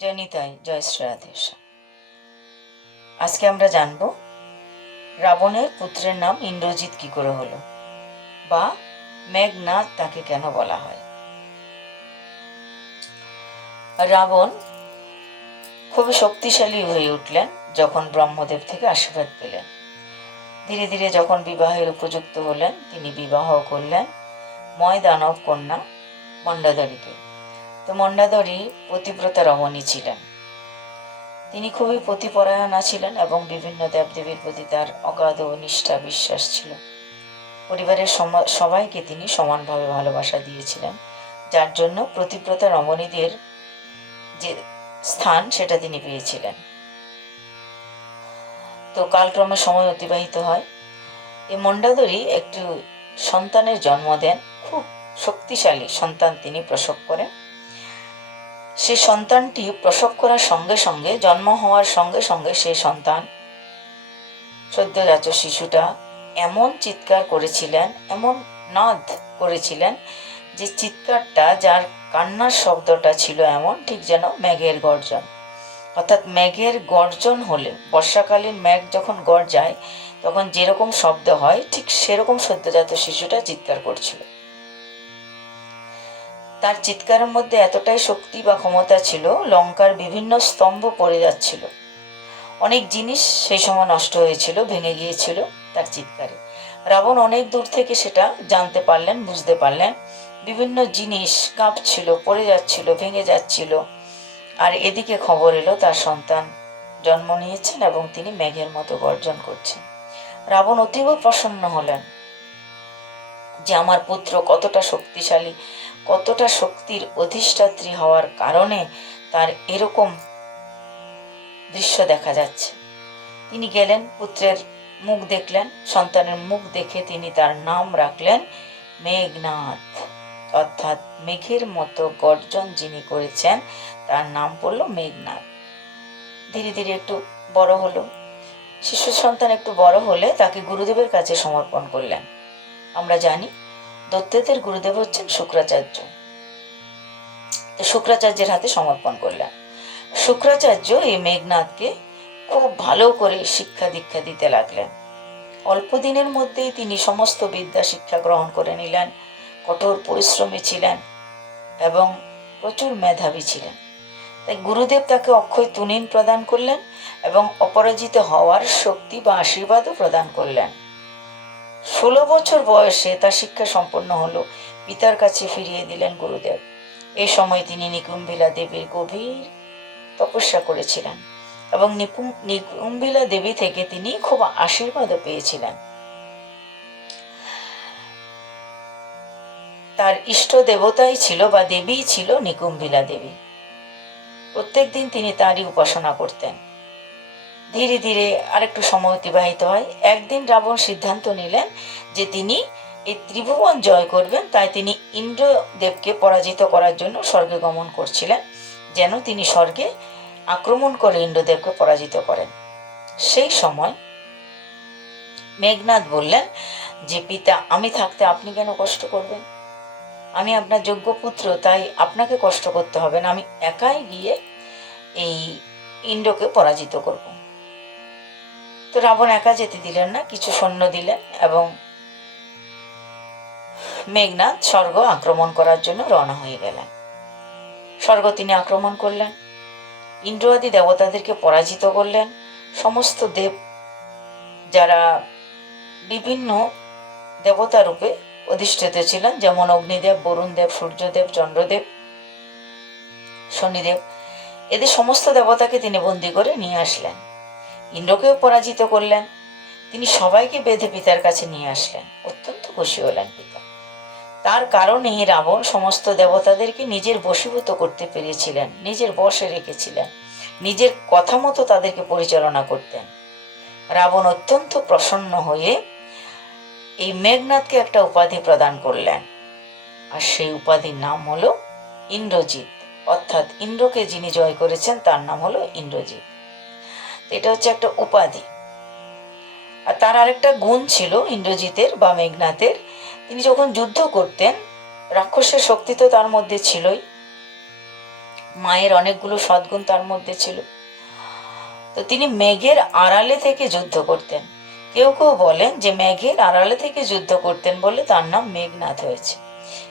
জয় নিতাই, জয় শ্রী রাধেশ্যাম। আজকে আমরা জানব রাবণের পুত্রের নাম ইন্দ্রজিৎ কি করে হলো, বা মেঘনাদ তাকে কেন বলা হয়। রাবণ খুবই শক্তিশালী হয়ে উঠলেন যখন ব্রহ্মদেব থেকে আশীর্বাদ পেলেন। ধীরে ধীরে যখন বিবাহের উপযুক্ত হলেন, তিনি বিবাহ করলেন ময় দানব কন্যা মণ্ডাদরীকে। তো মণ্ডাদরী পতিব্রতা রমণী ছিলেন। তিনি খুবই পতিপরায়ণা ছিলেন এবং বিভিন্ন দেবদেবীর প্রতি তার অগাধ নিষ্ঠা বিশ্বাস ছিল। পরিবারের সবাইকে তিনি সমানভাবে ভালোবাসা দিয়েছিলেন, যার জন্য পতিব্রতা রমণীদের যে স্থান সেটা তিনি পেয়েছিলেন। তো কালক্রমে সময় অতিবাহিত হয়। এই মণ্ডাদরী একটি সন্তানের জন্ম দেন। খুব শক্তিশালী সন্তান তিনি প্রসব করেন। সেই সন্তানটি প্রসব করার সঙ্গে সঙ্গে, জন্ম হওয়ার সঙ্গে সঙ্গে সেই সন্তান, সদ্যজাত শিশুটা এমন চিৎকার করেছিলেন, এমন নাদ করেছিলেন যে চিৎকারটা, যার কান্নার শব্দটা ছিল এমন, ঠিক যেন মেঘের গর্জন। অর্থাৎ মেঘের গর্জন হলে, বর্ষাকালীন মেঘ যখন গর্জায় তখন যেরকম শব্দ হয়, ঠিক সেরকম সদ্যজাত শিশুটা চিৎকার করছিল। তার চিৎকারের মধ্যে এতটাই শক্তি বা ক্ষমতা ছিল, লঙ্কার বিভিন্ন স্তম্ভ পড়ে যাচ্ছিল। অনেক জিনিস সেই সময় নষ্ট হয়েছিল, ভেঙে গিয়েছিল তার চিৎকারে। রাবণ অনেক দূর থেকে সেটা জানতে পারলেন, বুঝতে পারলেন। বিভিন্ন জিনিস কাঁপছিল, পড়ে যাচ্ছিল, ভেঙে যাচ্ছিল। আর এদিকে খবর এলো তার সন্তান জন্ম নিয়েছেন এবং তিনি মেঘের মতো গর্জন করছেন। রাবণ অতীব প্রসন্ন হলেন যে আমার পুত্র কতটা শক্তিশালী, কতটা শক্তির অধিষ্ঠাত্রী হওয়ার কারণে তার এরকম দৃশ্য দেখা যাচ্ছে। তিনি গেলেন, পুত্রের মুখ দেখলেন, সন্তানের মুখ দেখে তিনি তার নাম রাখলেন মেঘনাদ। অর্থাৎ মেঘের মতো গর্জন যিনি করেছেন তার নাম পড়ল মেঘনাদ। ধীরে ধীরে একটু বড় হলো, শিশু সন্তান একটু বড় হলে তাকে গুরুদেবের কাছে সমর্পণ করলেন। আমরা জানি দত্তদের গুরুদেব হচ্ছেন শুক্রাচার্য। শুক্রাচার্যের হাতে সমর্পণ করলেন। শুক্রাচার্য এই মেঘনাদকে খুব ভালো করে শিক্ষা দীক্ষা দিতে লাগলেন। অল্প দিনের মধ্যেই তিনি সমস্ত বিদ্যা শিক্ষা গ্রহণ করে নিলেন। কঠোর পরিশ্রমী ছিলেন এবং প্রচুর মেধাবী ছিলেন। তাই গুরুদেব তাকে অক্ষয় তুনিন প্রদান করলেন এবং অপরাজিত হওয়ার শক্তি বা আশীর্বাদও প্রদান করলেন। 16 বছর বয়সে তার শিক্ষা সম্পন্ন হলো। পিতার কাছে ফিরিয়ে দিলেন গুরুদেব। এই সময় তিনি নিকুম্ভিলা দেবীর গভীর তপস্যা করেছিলেন এবং নিকুম্ভিলা দেবী থেকে তিনি খুব আশীর্বাদও পেয়েছিলেন। তার ইষ্ট দেবতাই ছিল বা দেবী ছিল নিকুম্ভিলা দেবী। প্রত্যেক দিন তিনি তারই উপাসনা করতেন। ধীরে ধীরে আরেকটু সময় অতিবাহিত হয়। একদিন রাবণ সিদ্ধান্ত নিলেন যে তিনি এই ত্রিভুবন জয় করবেন। তাই তিনি ইন্দ্রদেবকে পরাজিত করার জন্য স্বর্গে গমন করছিলেন, যেন তিনি স্বর্গে আক্রমণ করে ইন্দ্রদেবকে পরাজিত করেন। সেই সময় মেঘনাদ বললেন যে পিতা, আমি থাকতে আপনি কেন কষ্ট করবেন? আমি আপনার যোগ্য পুত্র, তাই আপনাকে কষ্ট করতে হবে না। আমি একাই গিয়ে এই ইন্দ্রকে পরাজিত করব। তো রাবণ একা যেতে দিলেন না, কিছু সৈন্য দিলেন এবং মেঘনাদ স্বর্গ আক্রমণ করার জন্য রওনা হয়ে গেলেন। স্বর্গ তিনি আক্রমণ করলেন, ইন্দ্রাদি দেবতাদেরকে পরাজিত করলেন। সমস্ত দেব, যারা বিভিন্ন দেবতা রূপে অধিষ্ঠিত ছিলেন, যেমন অগ্নিদেব, বরুণদেব, সূর্যদেব, চন্দ্রদেব, শনিদেব, এদের সমস্ত দেবতাকে তিনি বন্দী করে নিয়ে আসলেন। ইন্দ্রকেও পরাজিত করলেন। তিনি সবাইকে বেঁধে পিতার কাছে নিয়ে আসলেন। অত্যন্ত খুশি হলেন পিতা। তার কারণে রাবণ সমস্ত দেবতাদেরকে নিজের বশীভূত করতে পেরেছিলেন, নিজের বশে রেখেছিলেন, নিজের কথা মতো তাদেরকে পরিচালনা করতেন। রাবণ অত্যন্ত প্রসন্ন হয়ে এই মেঘনাদকে একটা উপাধি প্রদান করলেন, আর সেই উপাধির নাম হলো ইন্দ্রজিৎ। অর্থাৎ ইন্দ্রকে যিনি জয় করেছেন তার নাম হলো ইন্দ্রজিৎ। এটা হচ্ছে একটা উপাধি। আর তার আরেকটা গুণ ছিল ইন্দ্রজিতের বা মেঘনাথের, তিনি যখন যুদ্ধ করতেন, রাক্ষসের শক্তি তো তার মধ্যে ছিলই, মায়ের অনেকগুলো সদ্গুণ তার মধ্যে ছিল। তো তিনি মেঘের আড়ালে থেকে যুদ্ধ করতেন। কেউ কেউ বলেন যে মেঘের আড়ালে থেকে যুদ্ধ করতেন বলে তার নাম মেঘনাদ হয়েছে,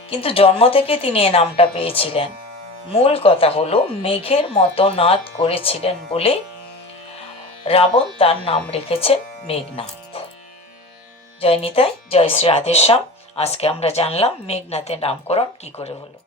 কিন্তু জন্ম থেকে তিনি এ নামটা পেয়েছিলেন। মূল কথা হলো মেঘের মতো নাদ করেছিলেন বলে রাবণ তার নাম রেখেছেন মেঘনাদ। জয় নিতাই, জয় শ্রী রাধেশ্যাম। আজকে আমরা জানলাম মেঘনাথের নামকরণ কি করে হলো।